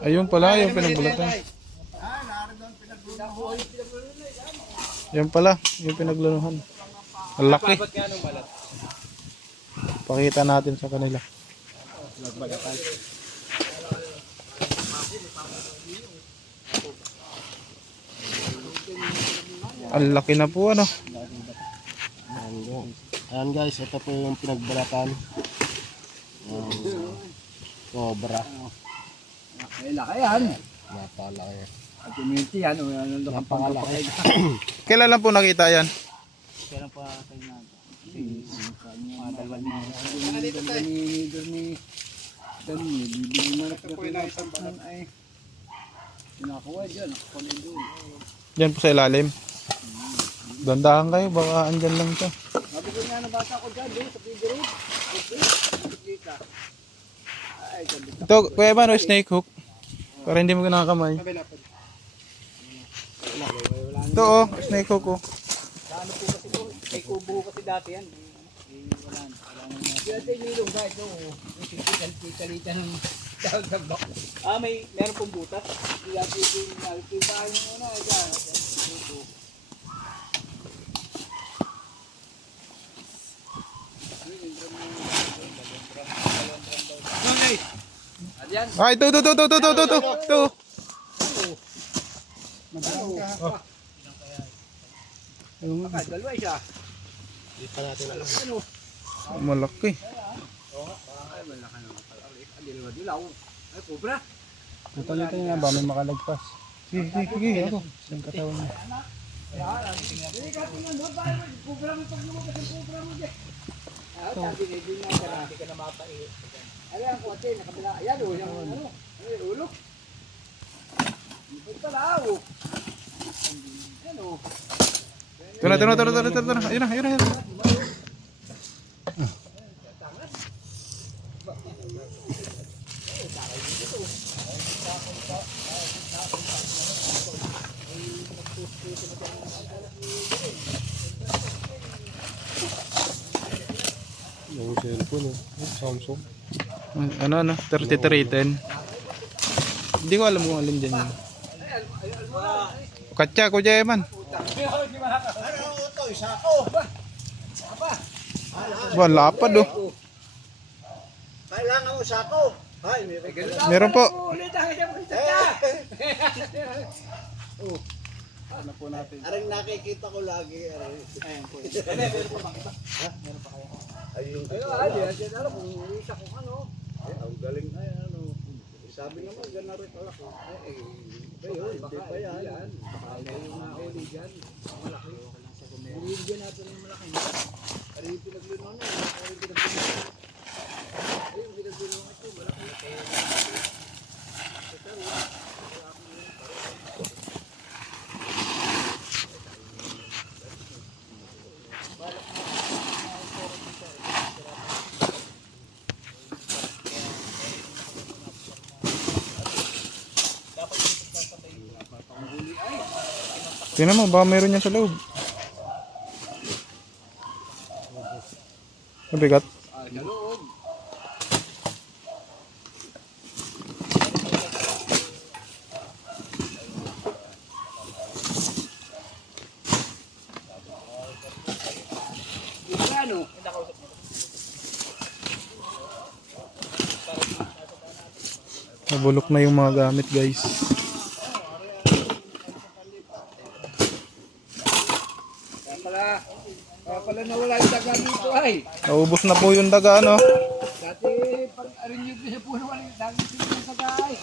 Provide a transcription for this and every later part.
Ayun pala, yung pinagbulatan. Yan pala, yung pinaglanuhan. Ang laki. Pakita natin sa kanila. Ang laki na po ano. Ayan guys, ito po yung pinagbalatan. Cobra. Ay, laki yan. Napalaki. At community yan. Napakalaki. Kailan lang po nakita yan? Kailan pa kayo na? Mga dalawang ni Dani, bibili mo na pinapapagsan ay pinakuha dyan, nakapagay doon. Diyan po sa ilalim. Dandahan kayo, baka andyan lang ito. Sabi ko nga nabasa ko dyan, doon sa video road. Ay, sabi ko. Ito, kuya ba, no, snake hook? Para hindi mo kinakamay. Ito oh, snake hook oh. Ano po kasi po, may kubo kasi dati yan. Wala na. Kaya ito yung nilong guys, yung kalitan ng dagdag. Meron pong butas. Kaya ito yung bahay mo muna. Ah, ito. Dalawa siya. Malaki. Ay, malaki naman pala. Ay, dilaw. Ay, cobra. Ito nga ba, may makalagpas. Sige, ako. Saan katawan mo? Hindi ka tingnan mo, cobra mo pag lumabas yung cobra mo dyan. Sabi na, hindi ka na mapaihi. Ay, ang kote, nakabila. Ayan, yung ano, ulo. Ito pala, Ayan, Tara. Ayun na. Yung cellphone Samsung. Ano, 3310. Hindi ko alam kung alin dyan yun. Katsa ko dyan man. Ba, lapad oh. kailangan mo sako. Ay, Meron po. Ano po natin? Aring nakikita ko lagi. Ayan po. Meron pa ba? Ha? Meron pa kaya? Ayun. Ayun, ano kung isa kung ano. Ang galing ay ano. Sabi naman gana rin pala ko. Hindi pa yan. Baka yung nahuli dyan. Malaki. Bumibigyan natin yung malaki. Pero yung pinaglunong na. Ayun, pinaglunong ito. Malaki. Tingnan mo, baka meron yan sa loob. Mabigat. Sa loob. Ano? Nabulok na yung mga gamit guys. Kaya pala nawala yung daga dito ay. Naubos na po yung daga ano. Dati pag arin yung sa puno wala yung daga dito sa daga ay.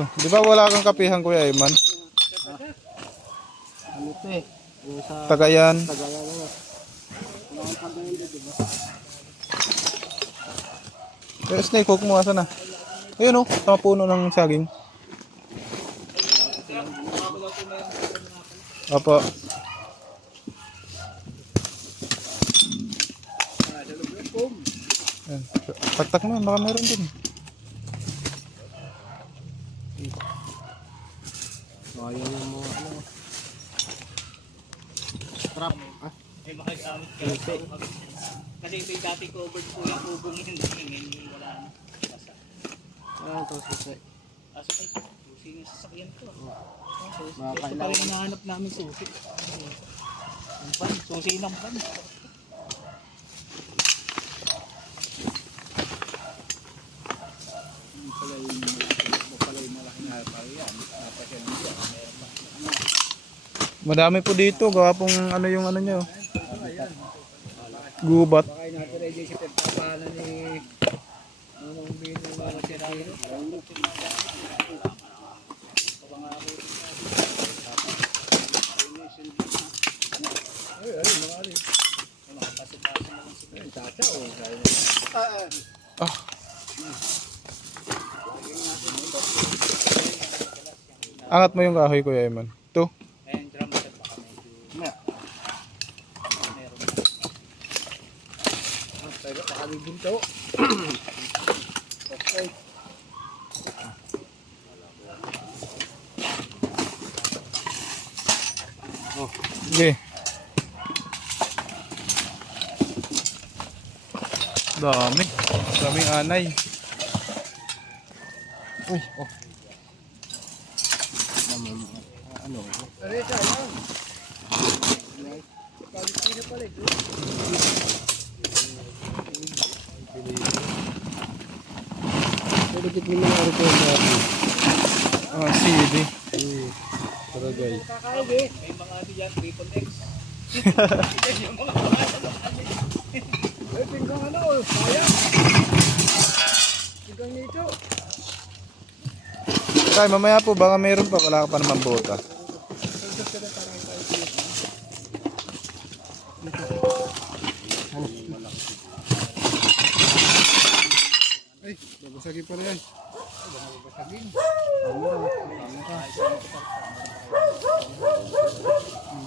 Oh, di ba wala kang kapihan Kuya Iman? Ano ito eh? Yung sa Tagayan. Tagayan na. Wala kang pagdahin dito, diba? Yung snake hook mo asa na? Ayun oh, sa puno ng saging. Opo. Ayan. Taktak mo, baka meron din. So, ayan yung mga ano. Trap. Ah? Kasi may dati covered po yung kubong yun. Ngayon wala na. Basta. Ah, ito susay. Aso ay, susi yung sasakyan ko. Susi. Mga Ito kailangan. pala yung nahanap namin susi. Ang pan, susi ng pan. Madami po dito, gawa pong ano yung ano nyo. Gubat. Baka natin ay si pagpapahanan ni Manong Bino ng mga sirino. Ay, ay, mga ali. Ay, tata o. Ah, angat mo yung kahoy, Kuya Eman. Ito. Ayan, drum set baka medyo. Meron. Pero baka may bunto. Okay. Sige. Dami. Daming anay. Uy, oh. Ano? Areta, yan. Palestina pala ito. Pagkit mo mga areta natin. Ah, CD. Taragay. Kakain May mga ano dyan, triple X. Yung mga Ay, pinggang ano, kaya. Pinggang nito. Tay, mamaya po, baka meron pa. Wala ka pa naman bota. Ay, babasagin pa rin. Babasagin.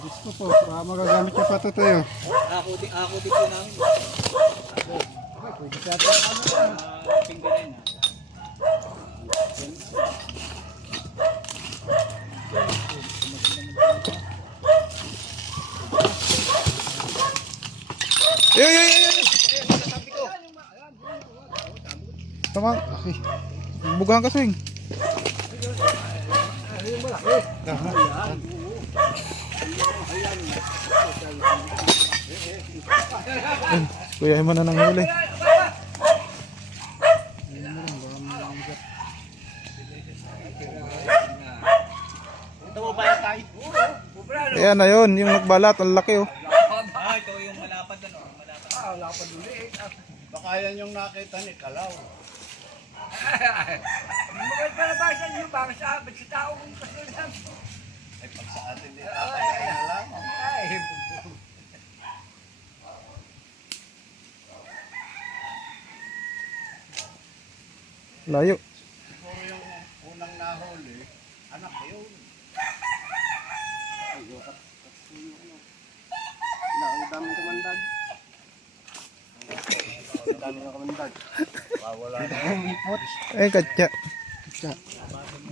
Diyos ko po, baka magagamit niya pa ito tayo. ako din po namin. Pwede siya ito. Pingganin na. Yo, yo, yo, yo. Tama. Okay. Bugahan ka, Swing. Kuya Eman na nang huli. Ito mo ba tayo? Ayan na yun, yung nagbalat, ang laki oh. Ah, ito yung malapad ano. Malapad. Lapad ulit. Baka yan yung nakita ni Kalaw. Magod pala ba sa inyo? Baka sa tao kong kasunod. Ay, pag sa atin din. Ay, alam. Ay, Layo. siguro yung unang nahuli, anak yun. Ang daming kamandag. Ang daming kamandag. Wala na yung ipot. Eh, katya.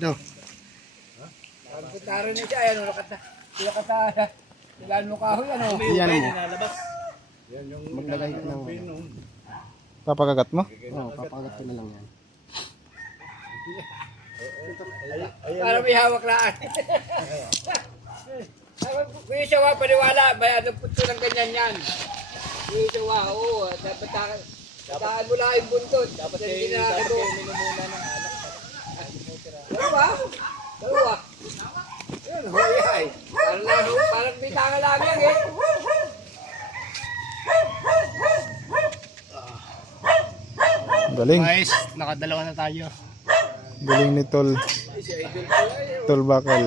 No. Ang kutaro niya siya, ano, nakata. Sila kata, sila ano kahoy, ano. Yan mo. Nalabas. Yan yung maglagay ka ng pino. Papakagat mo? Oo, papagat ko na lang yan. Para may hawak laan. Kuya Sawa, paniwala. May ano po ng ganyan yan. Kuya Sawa, oo. Dapat takaan mo lang yung buntot. Dapat kayo minumuna ng alak. Dalawa? Dalawa? Yun, hoy. Parang bitanga lang yan eh. Galing. Guys, nakadalawa na tayo. Galing ni Tol. Tol Bakal.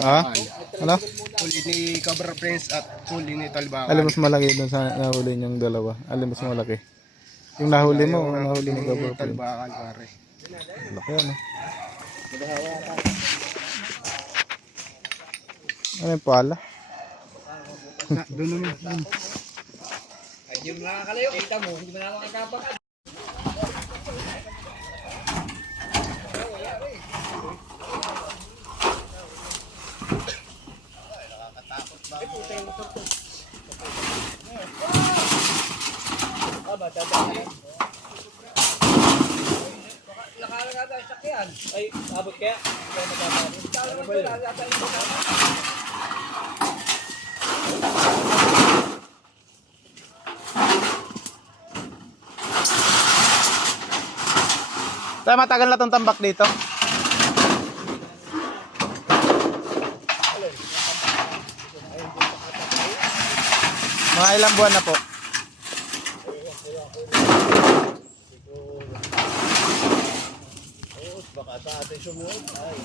Ha? Ano? Huli ni Cobra Prince at huli ni Talbaka. Alam mas malaki dun sa nahuli niyong dalawa. Alam mas malaki. Yung nahuli mo, nahuli ni Gabor. Talbaka, pare. Laki ano? Ano yung pala? Doon naman. Ay, hindi mo nakakalayo. Kita mo, hindi mo nakakapag. dadaan. Nakalagay tayo sakyan. Ay, abot kaya? Kaya magkakaroon. Ano ba yun? Lalata yung kasama. Tayo matagal na tong tambak dito. Mga ilang buwan na po. Baka sa atin sumunod. Ay.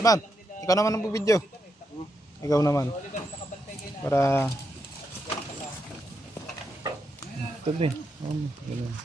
Taman, ikaw naman ang video. Ikaw naman. Para ito din. Ganun.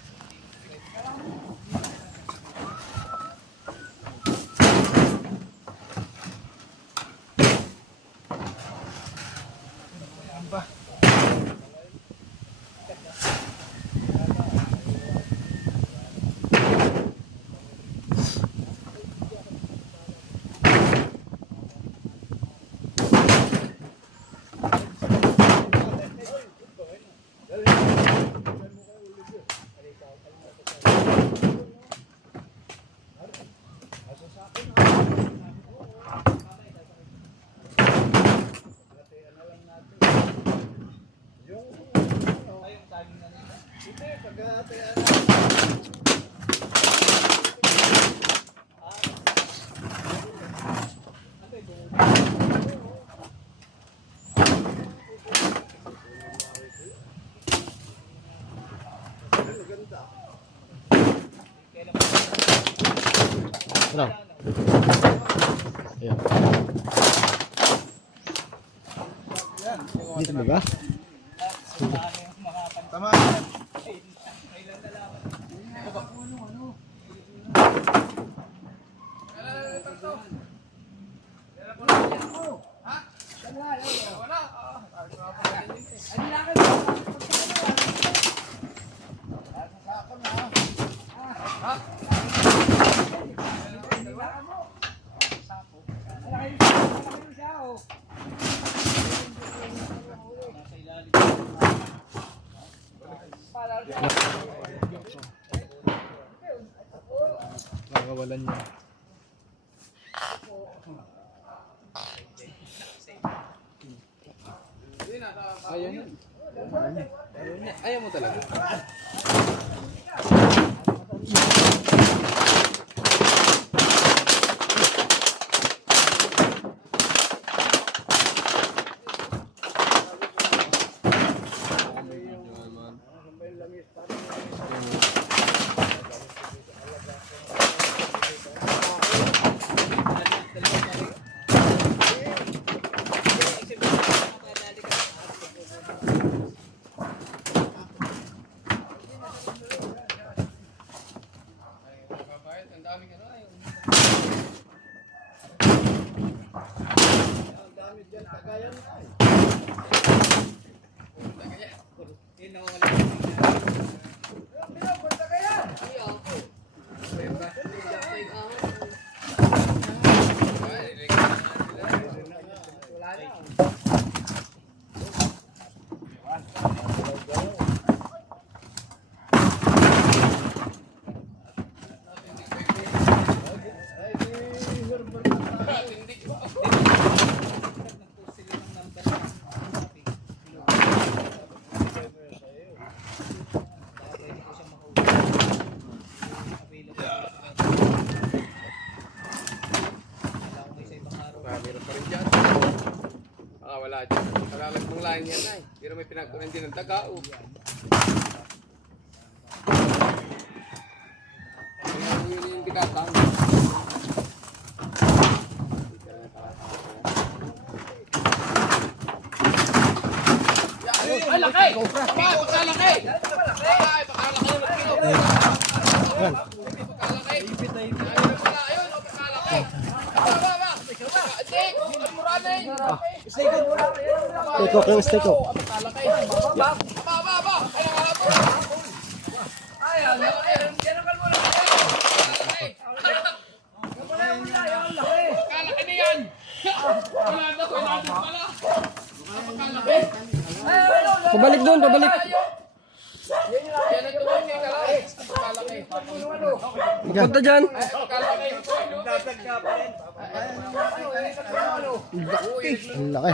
Ano? Ayan. Dito ba ba? Tama. Nakakawalan niya. Ayaw niya. Ayaw mo talaga. Wala dyan. Nalalagpong lahin yan ay. Pero may pinagkunan din ng tagao. Yun yung binatang. Ay, laki! Baka laki! Ay, baka laki! Baka laki! Steak cook yung steak cook. Pabalik doon, pabalik. Punta dyan. Ang laki.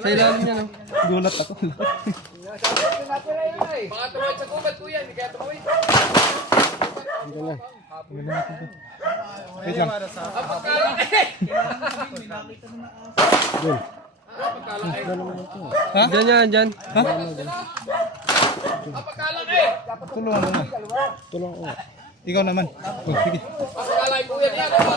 Sa ilalim niya, no? Gulat ako. Baka tumawid sa gubat kuya, hindi kaya tumawid. Wait lang. Dyan yan, dyan. Tulungan mo na. Tulong ko. Ikaw naman. Oh, sige. Pagkalay kuya niya, diba?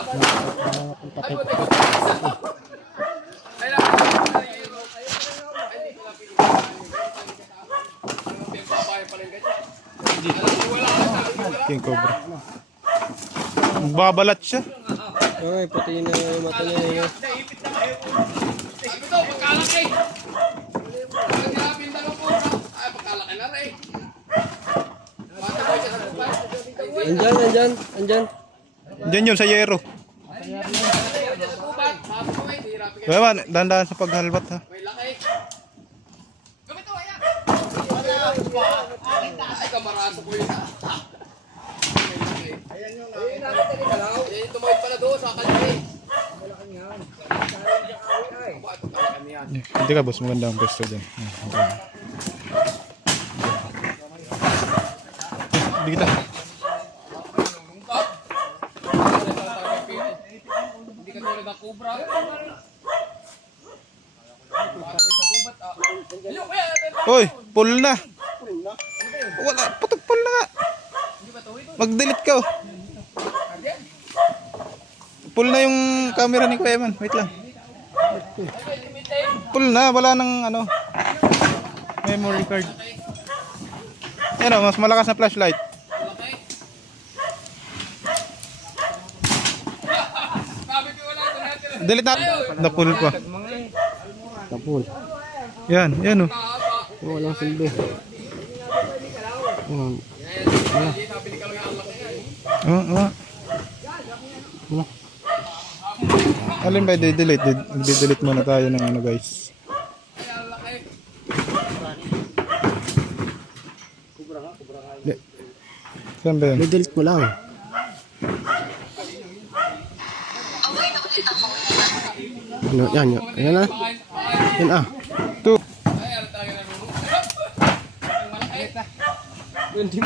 King Cobra. Babalat siya. Ay, pati na yung mata niya. Sabi ko, pagkalaki. Pagkalaki na po. Ay, pagkalaki na rin. Bata ko siya sa gubat. Andyan, andyan, andyan. Diyan yun sa yero. Sa gubat, sabi ko eh, hirapin ka. Bawa, dahan-dahan sa paghalbat ha. May laki. Gamit to, ayan. Ay, kamaraso ko yun. Ayan yung ayan, tumawid pala doon sa kalye. Malaking yan. Bakit pagkalaki yan? Hindi ka boss, maganda ang pwesto dyan. Hindi kita. Hindi ka tulad ng cobra. Oy, pull na. Wala, putok pull na nga. Mag-delete ka oh. Pull na yung camera ni Kuya Man. Wait lang. Pull na, wala nang ano memory card. Yan o, mas malakas na flashlight. Delete na. Na-pull pa. Tapol. Yan, yan o. Walang silbi. Alin ba i-delete? I-delete muna tayo ng ano guys. Saan ba yun? I-delete mo lang. Ano, yan, yan. Ayan na. Yan ah. 2. 20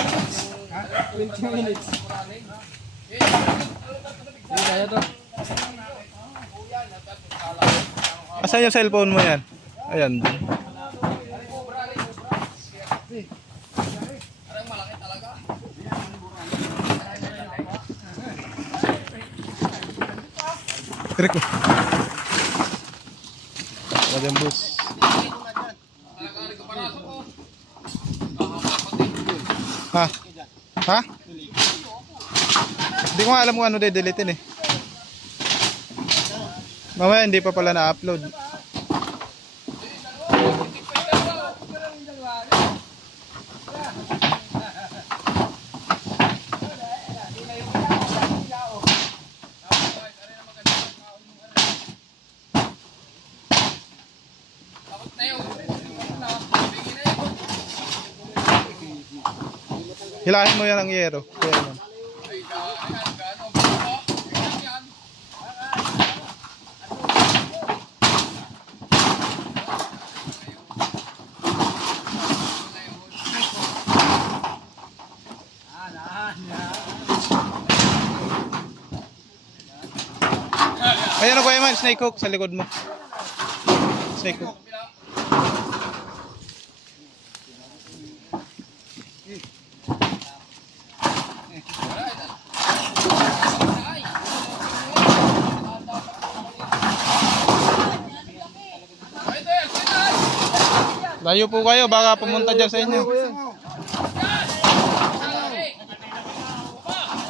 minutes. Hindi kaya to. Asan yung cellphone mo yan? Ayan. Tirik mo. Lagyan bus. Ha? Ha? Hindi ko nga alam kung ano de-deletein eh. Mamaya hindi pa pala na-upload. Hilahin mo yan ang yero. Kaya naman. Ayan o Kuya Man, snake hook sa likod mo. Snake hook. Layo po kayo, baka pumunta dyan sa inyo.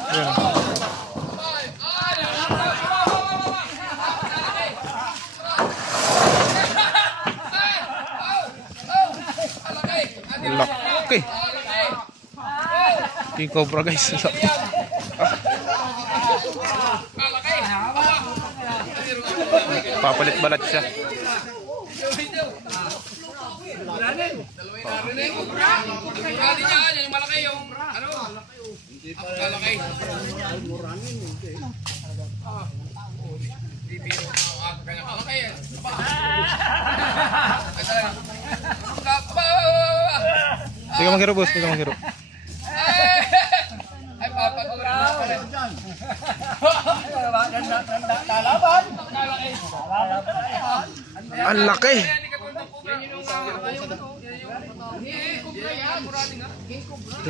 Ayan. Laki. King Cobra guys. Laki. Papalit balat siya. Hindi ka maghiro boss, hindi ka maghiro. Ay, papagura na pala. Lalaban. Ang laki. Hindi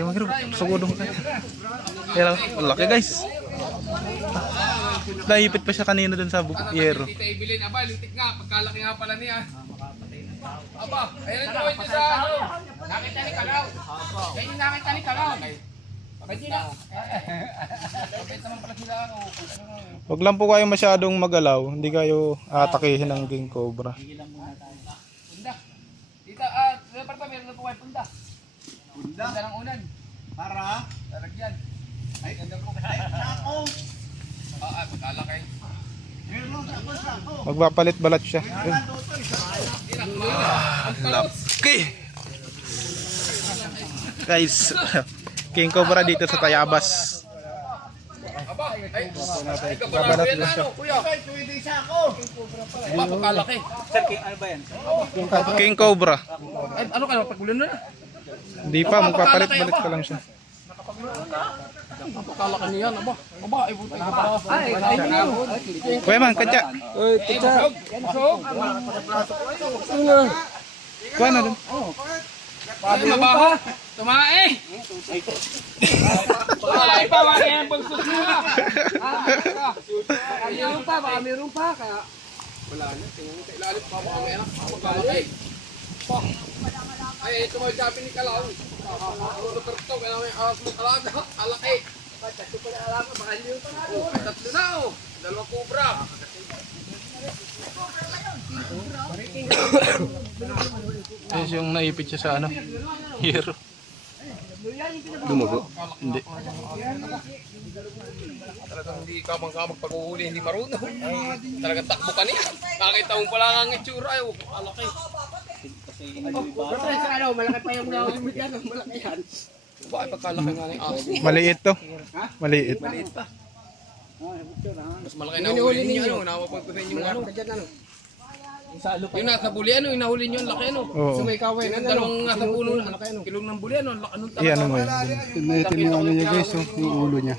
ka maghiro, sugudong kayo. Yan, ang laki guys. Naipit pa siya kanina dun sa yero. Tita Evelyn, aba, litik nga. Pagkalaki nga pala niya. Aba, ayan ito, ito sa ano. Nakita ni Kalaw. Ganyan nakita ni Kalaw. Pwede na. Pwede naman pala sila ano. Huwag lang po kayo masyadong magalaw. Hindi kayo atakihin ng King Cobra. Punda. Tita, dapat pa meron na po kayo punda. Punda ng unan. Para? Laragyan. Ay, ganda po. Ay, ako. Pagkalaki. Magpapalit balat siya. Yun. Laki! Guys, King Cobra dito sa Tayabas. Aba, ay, Babalat na siya. kuya. Aba, pagkalaki. Sir, ano ba yan? King Cobra. Ay, ano kayo, paggulo na? Hindi pa, magpapalit-balit ka lang siya. Pagkalaki niyan, aba. Aba, ay, buta. Ay, Kuya man, kadya. Kuha na dun. Ay, mabaho. Tumae. Ay, pawari ang pagsus mo. Meron pa, baka meron pa. Kaya wala na, tingnan mo sa ilalim pa, baka may anak, pagkalaki. Ay, ito mo sabi ni Kalaw. Ano perto, kaya may alas mo talaga. Alaki. Tatlo pa na alam, baka hindi yung panalo. Ay, tatlo na oh. Dalawa Cobra. Yes, yung naipit siya sa ano, hero. Dumugo. Hindi. Talagang hindi kamang-kamang pag-uhuli, hindi marunong. Talagang takbo ka niya. Nakita mo pala ang itsura. Ay, alaki. Malaki pa yung nakamit yan. Malaki yan. Bakit pagkalaki nga ng aso? Maliit to. Maliit. Mas malaki na huli ninyo. Ano, nawapagpapin yung ano. Yung nasa buli, ano, yung nahuli nyo, ang laki, ano. Oo. Yung dalawang nasa puno, kilong ng buli, ano, anong tama. Iyan mo yun. Tinatin yung ano niya guys, yung ulo niya.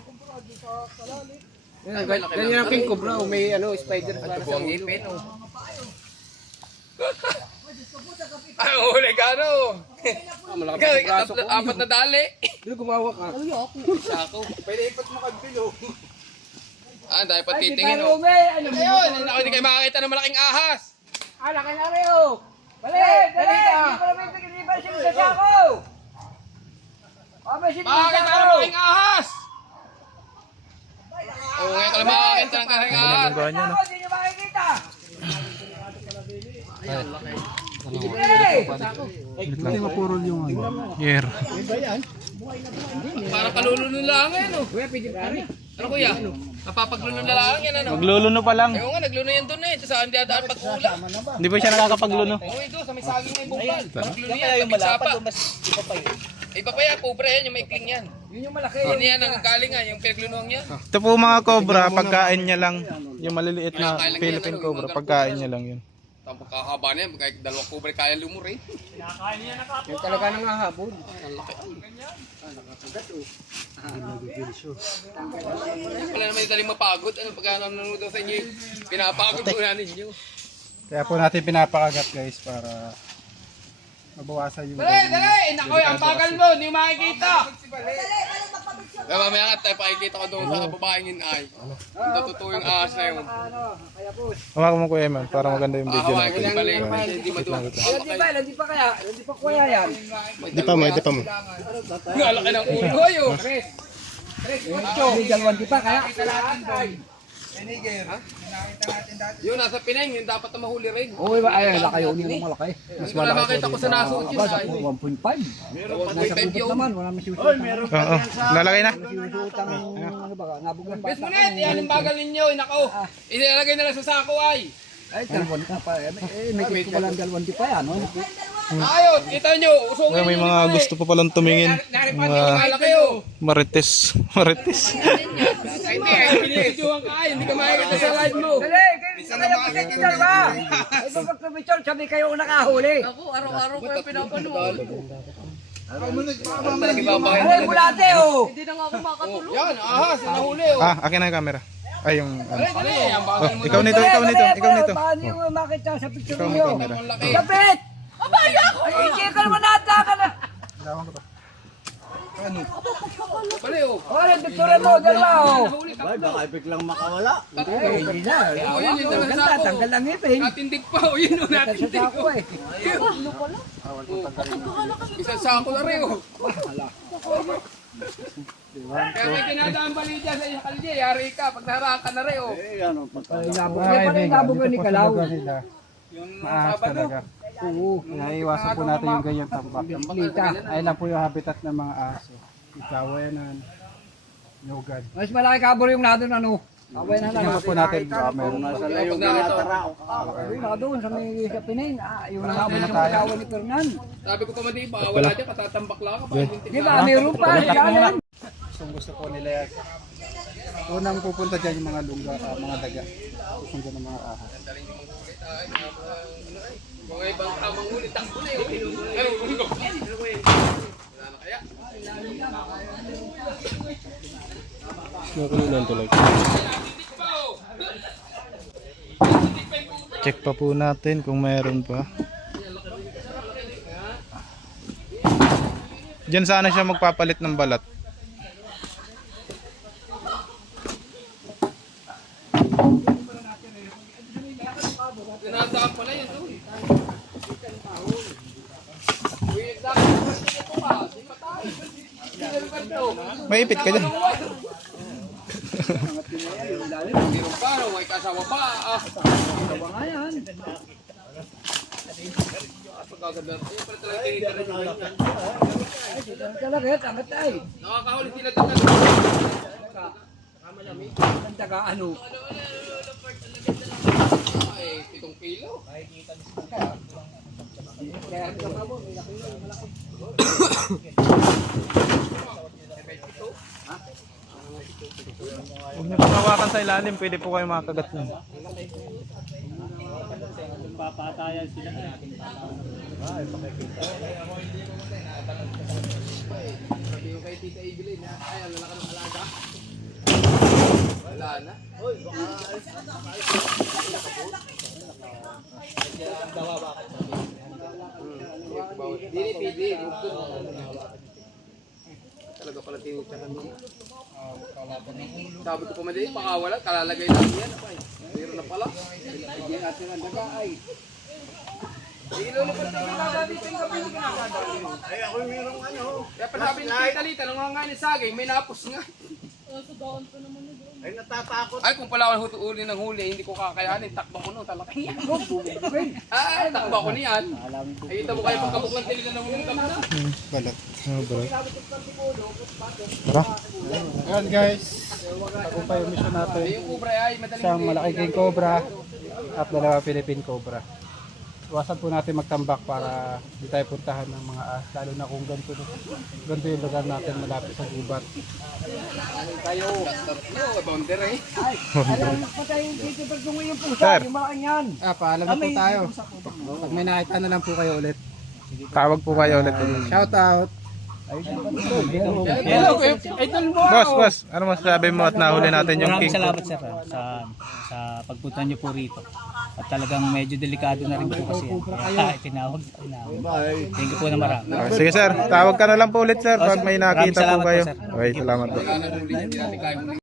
Ganyan ang King Cobra. May ano, spider. Ito po ang ngipin, oh. Ay, huli ka, ano. Malaki pa yung braso ko. Apat na dali. Dito gumawa ka. Sako. Pwede ipat mo kagbilo. Ah, dahil pa titingin, oh. Ano Ayun, hindi kayo makakita ng malaking ahas. laki na rin oh. Dali! Hindi pa namin tigil-iba siya sa ako. Bakit ang malaking ahas? Oo, ngayon ka lang makakita ng malaking ahas. Ang gawa niya, no? Hindi nyo makikita. Hindi mapurol yung ano. Hero. Parang kalulunod lang yan, oh. Ano kuya? Napapagluno na lang yan, ano? Magluluno pa lang. Ayaw nga, nagluno yan doon eh. Ito saan dadaan pagkula. Hindi pa siya nakakapagluno. Oo, ito, sa may saging na ibungkal. Nagluno yan, kapit sapa. Iba pa yan, pobre yan, yung maikling yan. Yun yung malaki. Yun yan ang galingan, yung pinaglunuang yan. Ito po mga cobra, pagkain niya lang. Yung maliliit na Philippine cobra, pagkain niya lang yun. Tapos kakahaba na yan, kahit dalawang pobre kaya lumuri. Yung talaga nang hahabol. Wala naman yung daling mapagod. Ano pagka nanonood sa inyo, pinapagod po na ninyo. Kaya po natin pinapakagat guys para mabawasan yung Dali! Nako, ang bagal mo, hindi mo makikita. Kaya mamaya nga tayo pakikita ko doon sa babaeng yun ay. Kung totoo yung ahas na yun. Kaya po. Hawakan mo Kuya Eman para maganda yung video Hawakan natin. ko pala yun. Hindi maduwa. Hindi pa kaya? Hindi pa kuya yan. Di pa mo, di pa mo. Ang laki ng ulo yun. Hindi dalawang di pa kaya. Yun, nasa Pineng, yun dapat na mahuli rin. Oo, ay laki yun yung malaki. Mas wala makita ko sa nasuot yun ay. 1.5. Nasa 1.5 kubot yun. naman, wala may susuot. Oo. Lalagay na. Susuot ang ano ba, nabog ng Bis bata. mo net, yan ang bagal ninyo, nako. Ilalagay na lang sa sako ay. Ay, dalawang di pa. May kito palang dalawang di pa yan. no? Ayos, kita nyo, usungin Kuya, may mga gusto pa palang tumingin. Naripati ko kala kayo. Marites. Marites. Ay, hindi, ay, pinipidyohan ka ay, hindi ka makikita sa live mo. Dali, kayo magkikita ba? Ay, pag picture, sabi kayo nakahuli. Ako, araw-araw ko yung pinapanood. Ay, bulate oh. Hindi na nga ako makatulog. Yan, ahas, nahuli oh. Akin na yung camera. Ay, yung... ano. Dali, ang bagal mo Ikaw nito, ikaw nito, ikaw nito. Paano yung makita sa picture Ikaw niyo? nito, camera. Kapit! Abaya ako! Ay, hindi ka naman nata ka na. Bali oh. Oh, yung picture mo, dalawa oh. Nahuli ka. Eh, hindi na. Oh, yun, yun naman Ganda, sa ako. tanggal lang ngipin. Natindig pa oh, yun oh, Sa natindig. sako eh. Isang sako na rin oh. Kaya may kinadaan bali dyan sa isang kalye, yari ka, pag naharakan na rin oh. Inabog niya pala inabog ni Kalaw. Yung Sabado. Oo. Naiiwasan po natin yung ganyang tambak. Lita. Ayun lang po yung habitat ng mga aso. Ikawayanan, yogad. Mas malaki kabor yung nadon ano. Away na lang. Tingnan po natin baka meron na sa Pag narito, Yung nadon sa may sa Pinay. Yung nadon sa kawan ni Fernan. sabi ko pa madi, baka wala dyan, katatambak lang ka. Di ba? Mayroon pa. Yan. gusto po nila yan. Unang pupunta dyan yung mga lungga, mga daga. Pupunta ng mga ahas. Mga ibang tamang huli, takbo na yun. Pero, wala na kaya. Nakulinan tuloy. Check pa po natin kung mayroon pa. Diyan sana siya magpapalit ng balat. Tinandaan pala yun. Uy, exactly. Ito ka. Di pa tayo. May ipit ka dyan. Meron pa, no? May kasawa pa. Tawa nga yan. Pagkaganda. Ayun pala talaga tinita na yun. Talaga, tangat ay. Nakakahuli sila doon. Ang taga ano. Ay, 7 kilo. Kaya ito ka mo, may laki yun, malaki. Huwag niyo pong hawakan sa ilalim, pwede po kayo makagat niyo. Sabi ko kay Tita Evelyn, ay, ang lalaki ng alaga. Wala na. Dili, pidi. Talaga pala tinitsahan mo. Sabi ko pa madali, baka wala, kalalagay lang yan. Meron na pala. Hindi natin ang daga ay. Ilulupat na ginagawa dito yung gabi yung ginagawa. Ay, ako mayroong ano. Kaya pa sabi ni Tita Lita, nung nga ni Sagay, may napos nga. Ay, natatakot. Ay, kung pala ako uli ng huli, hindi ko kakayanin. Takba ko no, talakay yan. Bubugin. Ay, takba ko niyan. Ay, ito mo kayo pagkabuklang tiligan ng ulang kami na. Balat. Balat. Tara. Ayan guys, tagumpay yung mission natin. Ay, yung kubra ay, madaling Isang malaki king cobra at 2 Philippine cobra. Iwasan po natin magtambak para di tayo puntahan ng mga ahas, lalo na kung ganito yung lugar natin malapit sa gubat. Kayo, bounder eh. Ay, alam mo patay dito pag yung pusa, Sir. yung malaking yan. Paalam na po tayo. Pag may nakita na lang po kayo ulit. Tawag po kayo ulit. Shout out Idol mo Boss, ano masasabi mo at nahuli natin yung Maraming king? salamat sir sa pagpunta niyo po rito. At talagang medyo delikado na rin po kasi yan. Kaya tinawag. Thank you po na marami. Sige sir, tawag ka na lang po ulit sir pag may nakita po Maraming salamat kayo. po, sir. Okay, salamat po. Wala na rin, hindi natin kaya